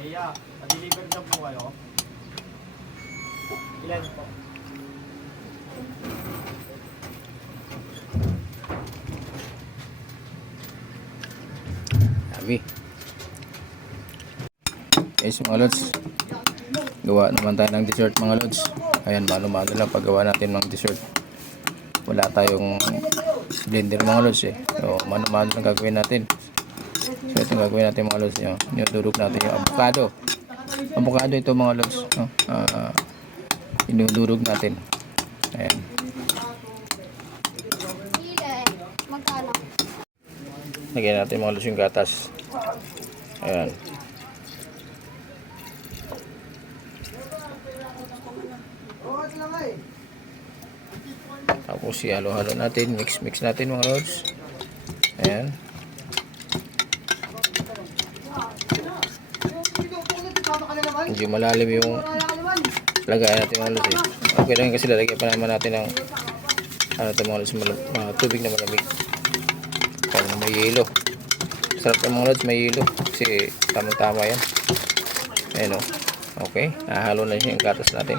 Nahiya. Na-deliver na po kayo. Ilan po? Sabi. Guys, mga lods. Gawa naman tayo ng dessert, mga lods. Ayan, malo-malo lang paggawa natin ng dessert. Wala tayong blender, mga lods eh. So, mano-mano lang gagawin natin. So, ito gagawin natin, mga lods. Inudurog natin yung avocado. Avocado ito, mga lods. Inudurog natin. Ayan. Lagyan natin, mga lods, yung gatas. Ayan. Tapos ihalo-halo natin, mix natin, mga lods. Ayan. Medyo malalim yung lagayan natin, mga lods eh. Okay lang kasi lalagyan pa naman natin ng mga lods, tubig na malamig. Para may yelo. Sarap ng mga lods, may yelo. Kasi tama-tama yan. Ayan o. Okay. Nahalo na siya yung gatas natin.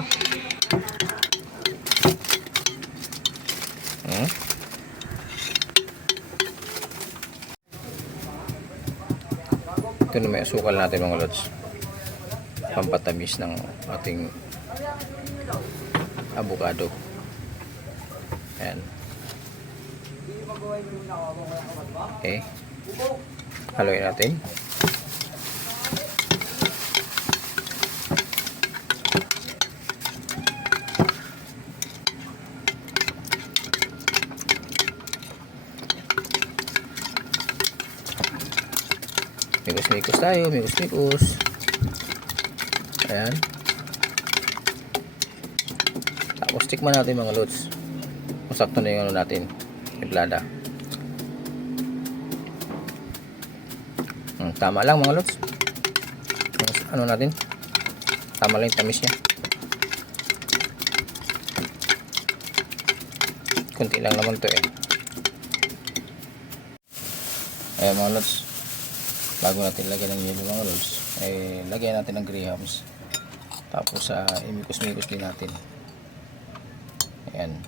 Ito na may asukal natin, mga lods. Pampatamis ng ating avocado. Ayan. Okay. Haluin natin. Mikos-mikos tayo, mikos-mikos. Ayan. Tapos tikman natin, mga lods. Kung sakto na yung ano natin, templada. Tama lang, mga lods. Ano natin? Tama lang yung tamis niya. Kunti lang naman to eh. Ayan, mga lods. Bago natin lagyan ng yelo, mga lods, ay lagyan natin ng grahams. Tapos imikos-mikos din natin. Ayan.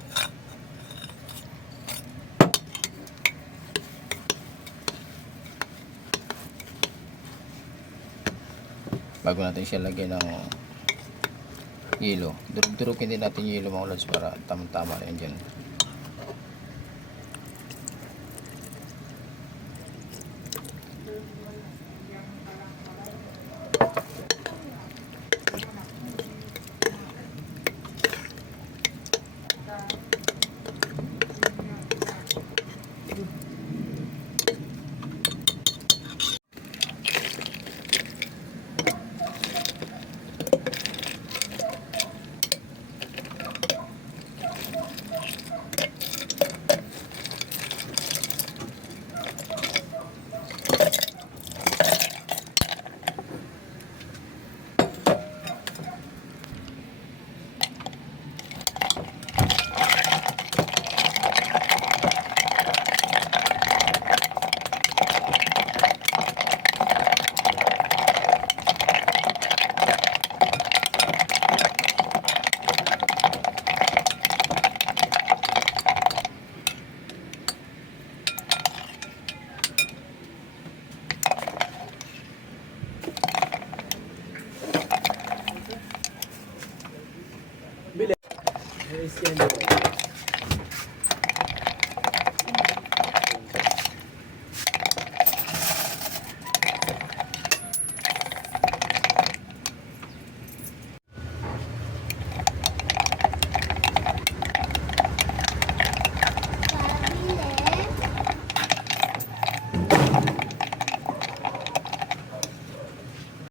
Bago natin siya lagyan ng yelo, durug-durugin din natin yung yelo, mga lods, para tama-tama na yan dyan. Christian.